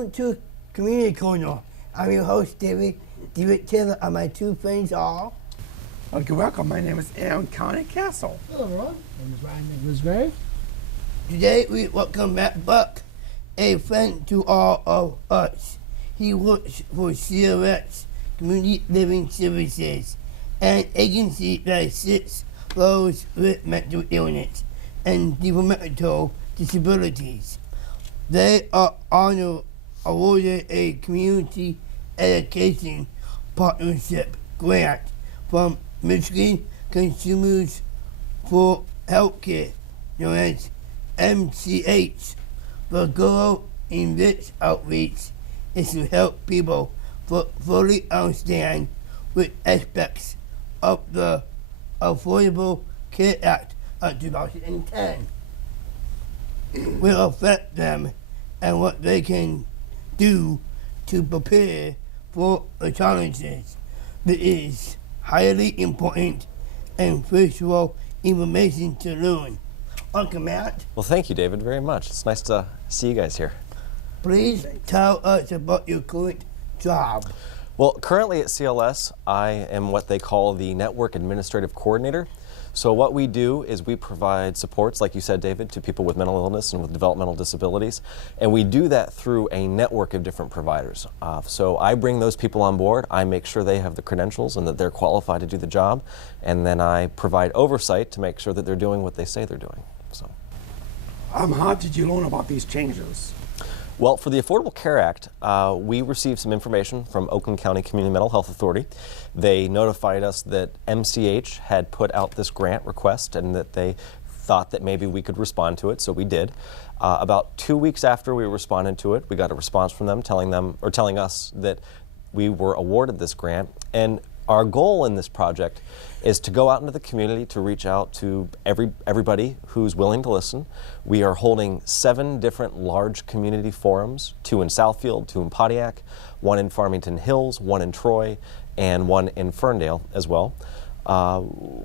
Welcome to Community Corner. I'm your host, DeWitt Taylor, and my two friends are... Okay, welcome. My name is Aaron County Castle. Hello, everyone. My name is Ryan Nicholas. Today we welcome Matt Buck, a friend to all of us. He works for CMS, Community Living Services, an agency that assists those with mental illness and developmental disabilities. They are awarded a community education partnership grant from Michigan Consumers for Healthcare, known as MCH. The goal in this outreach is to help people fully understand which aspects of the Affordable Care Act of 2010 will affect them and what they can do to prepare for the challenges. This is highly important and crucial information to learn. Welcome, Matt. Well, thank you, David, very much. It's nice to see you guys here. Please tell us about your current job. Well, currently at CLS, I am what they call the Network Administrative Coordinator. So what we do is we provide supports, like you said, David, to people with mental illness and with developmental disabilities. And we do that through a network of different providers. So I bring those people on board. I make sure they have the credentials and that they're qualified to do the job. And then I provide oversight to make sure that they're doing what they say they're doing. So, How did you learn about these changes? well, for the Affordable Care Act, we received some information from Oakland County Community Mental Health Authority. They notified us that MCH had put out this grant request and that they thought that maybe we could respond to it, so we did. About 2 weeks after we responded to it, we got a response from them telling us that we were awarded this grant. And our goal in this project is to go out into the community to reach out to everybody who's willing to listen. We are holding 7 different large community forums, 2 in Southfield, 2 in Pontiac, 1 in Farmington Hills, 1 in Troy, and 1 in Ferndale as well.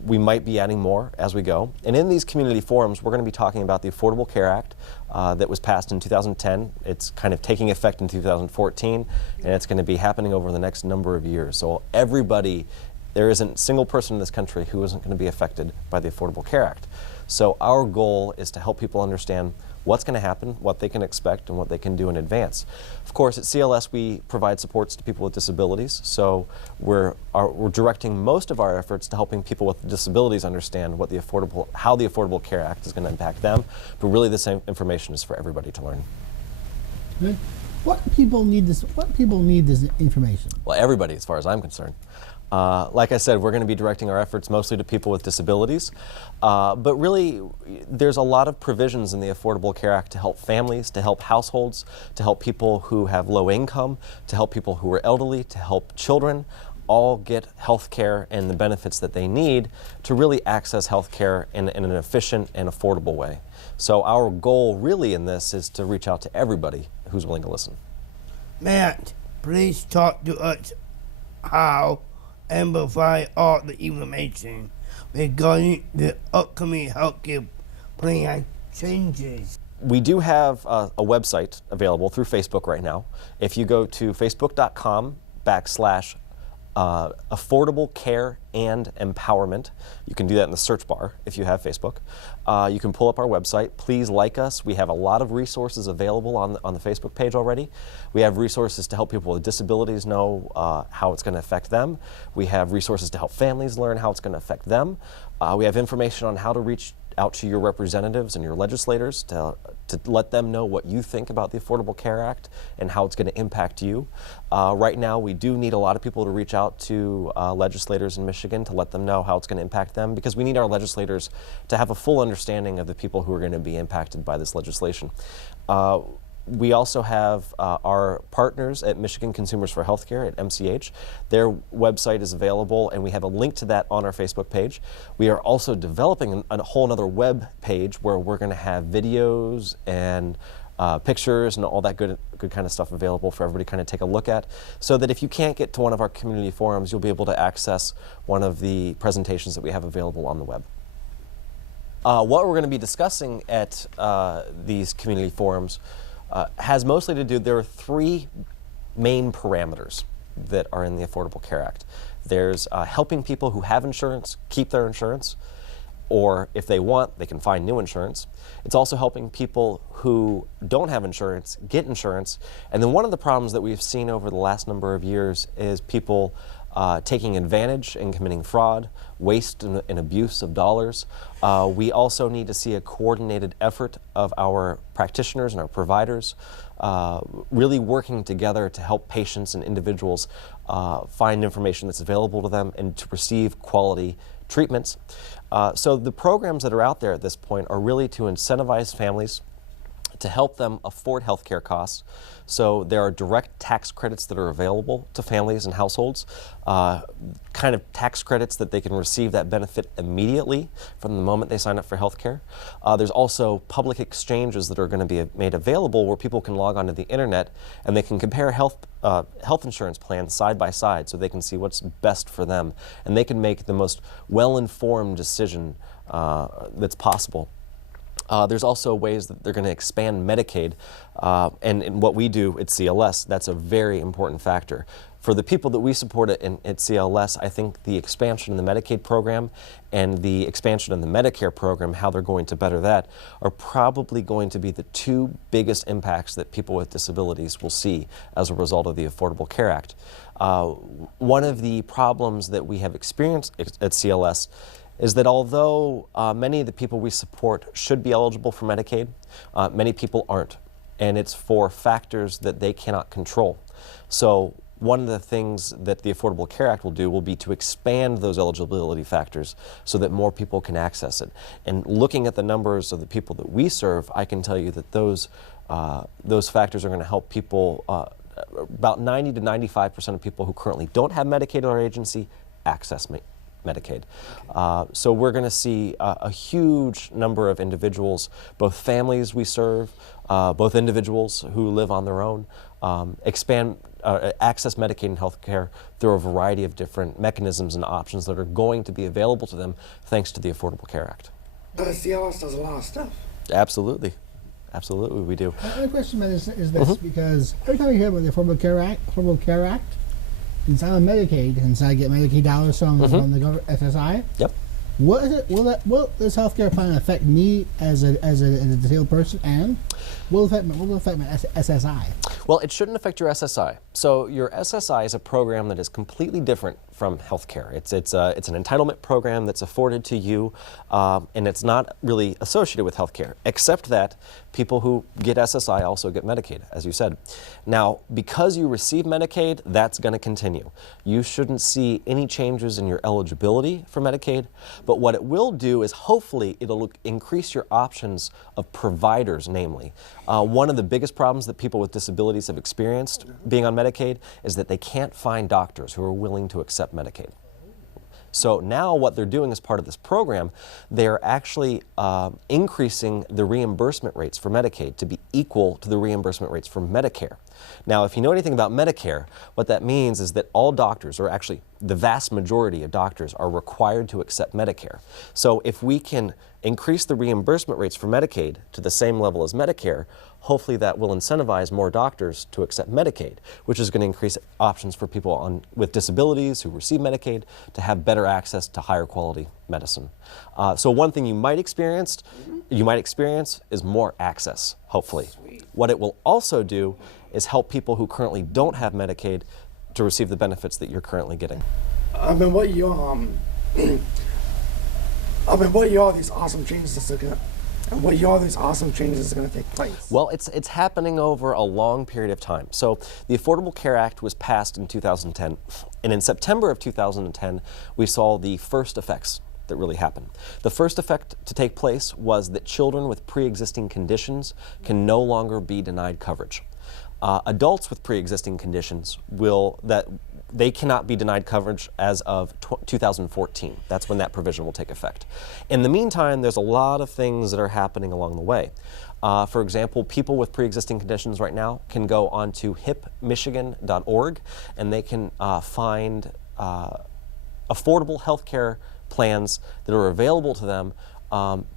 We might be adding more as we go. And in these community forums, we're going to be talking about the Affordable Care Act that was passed in 2010. It's kind of taking effect in 2014, and it's going to be happening over the next number of years. So everybody, there isn't a single person in this country who isn't going to be affected by the Affordable Care Act. So our goal is to help people understand what's going to happen, what they can expect, and what they can do in advance. Of course, at CLS, we provide supports to people with disabilities, so we're directing most of our efforts to helping people with disabilities understand what how the Affordable Care Act is going to impact them, but really the same information is for everybody to learn. Good. What people need this information? Well, everybody, as far as I'm concerned. Like I said, we're going to be directing our efforts mostly to people with disabilities, but really there's a lot of provisions in the Affordable Care Act to help families, to help households, to help people who have low income, to help people who are elderly, to help children all get health care and the benefits that they need to really access health care in an efficient and affordable way. So our goal really in this is to reach out to everybody who's willing to listen. Matt, please talk to us how and provide all the information regarding the upcoming healthcare plan changes. We do have a website available through Facebook right now. If you go to facebook.com/Affordable Care and Empowerment. You can do that in the search bar if you have Facebook. You can pull up our website. Please like us. We have a lot of resources available on the Facebook page already. We have resources to help people with disabilities know how it's going to affect them. We have resources to help families learn how it's going to affect them. We have information on how to reach out to your representatives and your legislators to let them know what you think about the Affordable Care Act and how it's going to impact you. Right now, we do need a lot of people to reach out to legislators in Michigan to let them know how it's going to impact them, because we need our legislators to have a full understanding of the people who are going to be impacted by this legislation. We also have our partners at Michigan Consumers for Healthcare at MCH. Their website is available, and we have a link to that on our Facebook page. We are also developing a whole other web page where we're going to have videos and pictures and all that good kind of stuff available for everybody to kind of take a look at, so that if you can't get to one of our community forums, you'll be able to access one of the presentations that we have available on the web. What we're going to be discussing at these community forums has mostly to do, there are three main parameters that are in the Affordable Care Act. There's helping people who have insurance keep their insurance, or if they want, they can find new insurance. It's also helping people who don't have insurance get insurance. And then one of the problems that we've seen over the last number of years is people taking advantage and committing fraud, waste and abuse of dollars. We also need to see a coordinated effort of our practitioners and our providers really working together to help patients and individuals find information that's available to them and to receive quality treatments. So the programs that are out there at this point are really to incentivize families to help them afford health care costs. So there are direct tax credits that are available to families and households, kind of tax credits that they can receive that benefit immediately from the moment they sign up for health care. There's also public exchanges that are going to be made available where people can log onto the internet and they can compare health insurance plans side by side so they can see what's best for them and they can make the most well-informed decision that's possible. There's also ways that they're going to expand Medicaid, and in what we do at CLS, that's a very important factor. For the people that we support at CLS, I think the expansion in the Medicaid program and the expansion in the Medicare program, how they're going to better that, are probably going to be the two biggest impacts that people with disabilities will see as a result of the Affordable Care Act. One of the problems that we have experienced at CLS is that although many of the people we support should be eligible for Medicaid, many people aren't, and it's for factors that they cannot control. So one of the things that the Affordable Care Act will do will be to expand those eligibility factors so that more people can access it. And looking at the numbers of the people that we serve, I can tell you that those factors are going to help people, about 90 to 95% of people who currently don't have Medicaid or our agency access Medicaid. So we're going to see a huge number of individuals, both families we serve, both individuals who live on their own, access Medicaid and health care through a variety of different mechanisms and options that are going to be available to them thanks to the Affordable Care Act. CLS does a lot of stuff. Absolutely. Absolutely, we do. My question is this, because every time you hear about the Affordable Care Act, since I'm on Medicaid, since I get Medicaid dollars from the government SSI, Yep. Will this healthcare plan affect me as a disabled person, and will it affect my SSI? Well, it shouldn't affect your SSI. So your SSI is a program that is completely different from healthcare. It's an entitlement program that's afforded to you, and it's not really associated with healthcare, except that people who get SSI also get Medicaid, as you said. Now, because you receive Medicaid, that's going to continue. You shouldn't see any changes in your eligibility for Medicaid, but what it will do is hopefully it'll increase your options of providers, namely. One of the biggest problems that people with disabilities have experienced being on Medicaid is that they can't find doctors who are willing to accept Medicaid. So now what they're doing as part of this program, they're actually increasing the reimbursement rates for Medicaid to be equal to the reimbursement rates for Medicare. Now, if you know anything about Medicare, what that means is that all doctors, or actually the vast majority of doctors, are required to accept Medicare. So if we can increase the reimbursement rates for Medicaid to the same level as Medicare, hopefully that will incentivize more doctors to accept Medicaid, which is going to increase options for people with disabilities who receive Medicaid to have better access to higher quality medicine. So one thing you might experience is more access, hopefully. What it will also do is help people who currently don't have Medicaid to receive the benefits that you're currently getting. What year are these awesome changes going to take place? Well, it's happening over a long period of time. So the Affordable Care Act was passed in 2010, and in September of 2010, we saw the first effects that really happened. The first effect to take place was that children with pre-existing conditions can no longer be denied coverage. Adults with pre-existing conditions they cannot be denied coverage as of 2014. That's when that provision will take effect. In the meantime, there's a lot of things that are happening along the way. For example, people with pre-existing conditions right now can go onto hipmichigan.org and they can find affordable health care plans that are available to them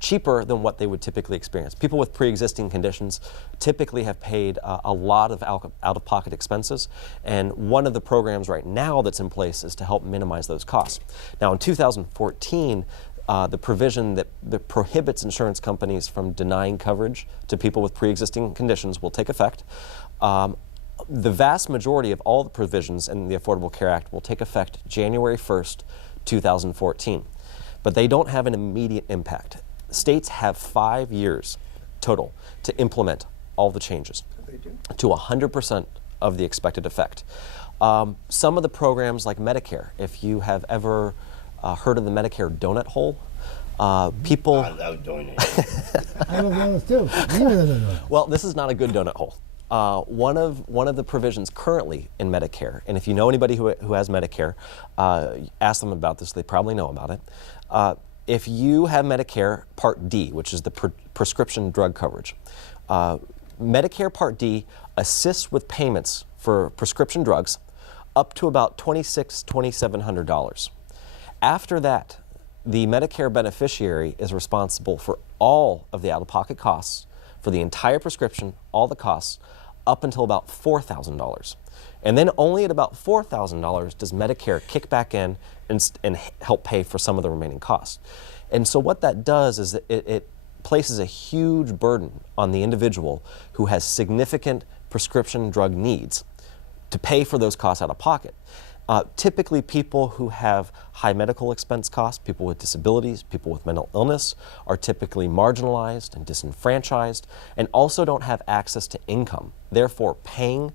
cheaper than what they would typically experience. People with pre-existing conditions typically have paid a lot of out-of-pocket expenses, and one of the programs right now that's in place is to help minimize those costs. Now in 2014, the provision that prohibits insurance companies from denying coverage to people with pre-existing conditions will take effect. The vast majority of all the provisions in the Affordable Care Act will take effect January 1st, 2014. But they don't have an immediate impact. States have 5 years total to implement all the changes to 100% of the expected effect. Some of the programs like Medicare, if you have ever heard of the Medicare donut hole, people... I love donuts. I love donuts too. I love donuts. Well, this is not a good donut hole. One of the provisions currently in Medicare, and if you know anybody who has Medicare, ask them about this, they probably know about it. If you have Medicare Part D, which is the prescription drug coverage, Medicare Part D assists with payments for prescription drugs up to about $2,600, $2,700. After that, the Medicare beneficiary is responsible for all of the out-of-pocket costs for the entire prescription, all the costs, up until about $4,000. And then only at about $4,000 does Medicare kick back in and help pay for some of the remaining costs. And so what that does is it places a huge burden on the individual who has significant prescription drug needs to pay for those costs out of pocket. Typically people who have high medical expense costs, people with disabilities, people with mental illness, are typically marginalized and disenfranchised and also don't have access to income. Therefore, paying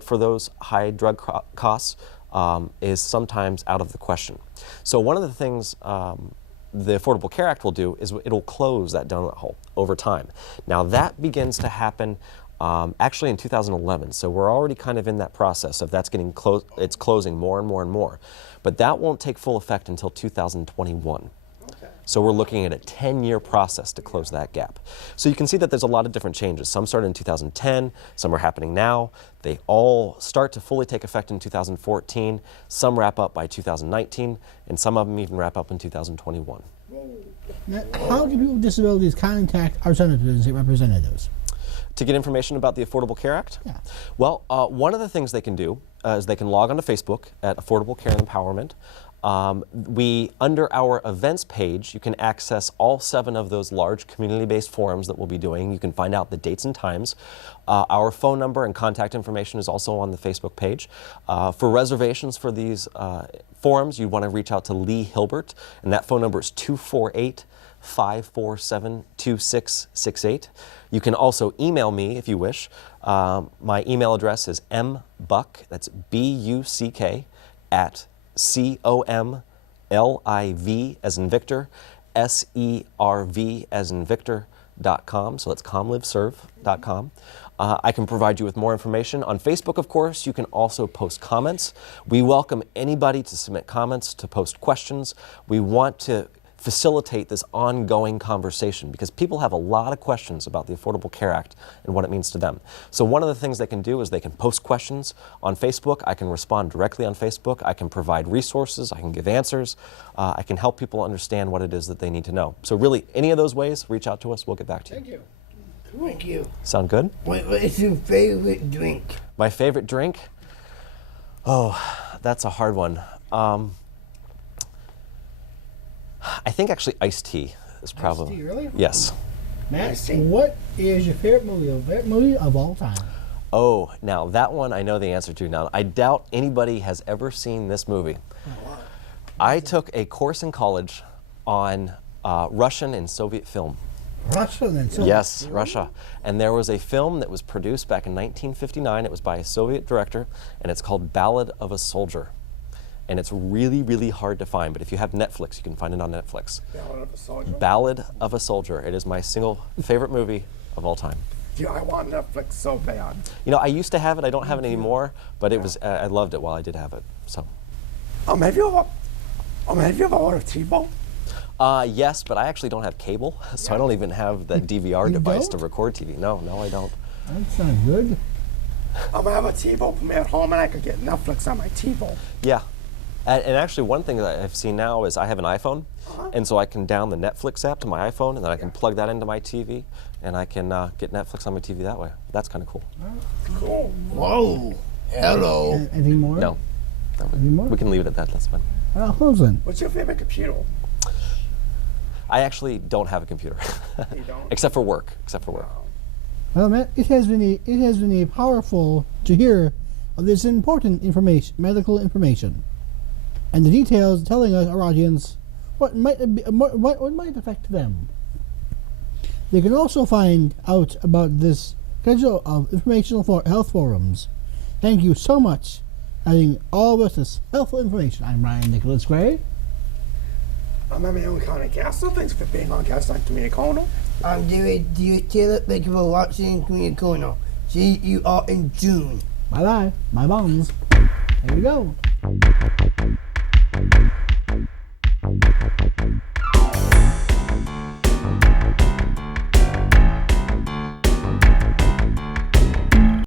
for those high drug costs is sometimes out of the question. So one of the things the Affordable Care Act will do is it'll close that donut hole over time. Now that begins to happen actually in 2011, so we're already kind of in that process of that's getting it's closing more and more and more. But that won't take full effect until 2021. Okay. So we're looking at a 10-year process to close that gap. So you can see that there's a lot of different changes. Some started in 2010, some are happening now. They all start to fully take effect in 2014, some wrap up by 2019, and some of them even wrap up in 2021. Now, how do people with disabilities contact our senators and state representatives? To get information about the Affordable Care Act? Yeah. Well, one of the things they can do is they can log onto Facebook at Affordable Care and Empowerment. Under our events page, you can access all 7 of those large community-based forums that we'll be doing. You can find out the dates and times. Our phone number and contact information is also on the Facebook page. For reservations for these forums, you want to reach out to Lee Hilbert, and that phone number is 248-547-2668. You can also email me if you wish. My email address is mbuck, that's B-U-C-K, at COMLIV as in Victor, SERV as in Victor.com. So that's comlivserve.com. I can provide you with more information. On Facebook, of course, you can also post comments. We welcome anybody to submit comments, to post questions. We want to facilitate this ongoing conversation because people have a lot of questions about the Affordable Care Act and what it means to them. So one of the things they can do is they can post questions on Facebook. I can respond directly on Facebook. I can provide resources. I can give answers. I can help people understand what it is that they need to know. So really, any of those ways, reach out to us. We'll get back to you. Thank you. Thank you. Sound good? What is your favorite drink? My favorite drink? Oh, that's a hard one. I think actually iced tea is probably. Iced tea, really? Yes. Matt, what is your favorite movie of all time? Oh, now that one I know the answer to. Now, I doubt anybody has ever seen this movie. I took a course in college on Russian and Soviet film. Russian and Soviet? Yes, Russia. And there was a film that was produced back in 1959. It was by a Soviet director, and it's called Ballad of a Soldier. And it's really, really hard to find, but if you have Netflix, you can find it on Netflix. Ballad of a Soldier? Ballad of a Soldier. It is my single favorite movie of all time. Yeah, I want Netflix so bad. You know, I used to have it. I don't have it anymore, but it was. I loved it while I did have it. So. Have you ever heard of T-Bone? Yes, but I actually don't have cable, so I don't even have that DVR device to record TV. No, I don't. That sounds good. I'm gonna have a TiVo from at home, and I could get Netflix on my TiVo. Yeah. And actually, one thing that I've seen now is I have an iPhone, and so I can download the Netflix app to my iPhone, and then I can plug that into my TV, and I can get Netflix on my TV that way. That's kind of cool. Cool. Whoa. Hello. Anything more? No. Anything more? We can leave it at that. That's fine. Closing. What's your favorite computer? I actually don't have a computer, You don't? except for work. Except for work. Well, Matt, it has been powerful to hear of this important information, medical information, and the details telling us our audience what might affect them. They can also find out about this schedule of informational health forums. Thank you so much for having all of us this helpful information. I'm Ryan Nicholas Gray. I'm Emily County Castle. Thanks for being on Cast on Community Corner. I'm DeWitt Taylor. Thank you for watching Community Corner. See you all in June. Bye bye. My bones. There we go.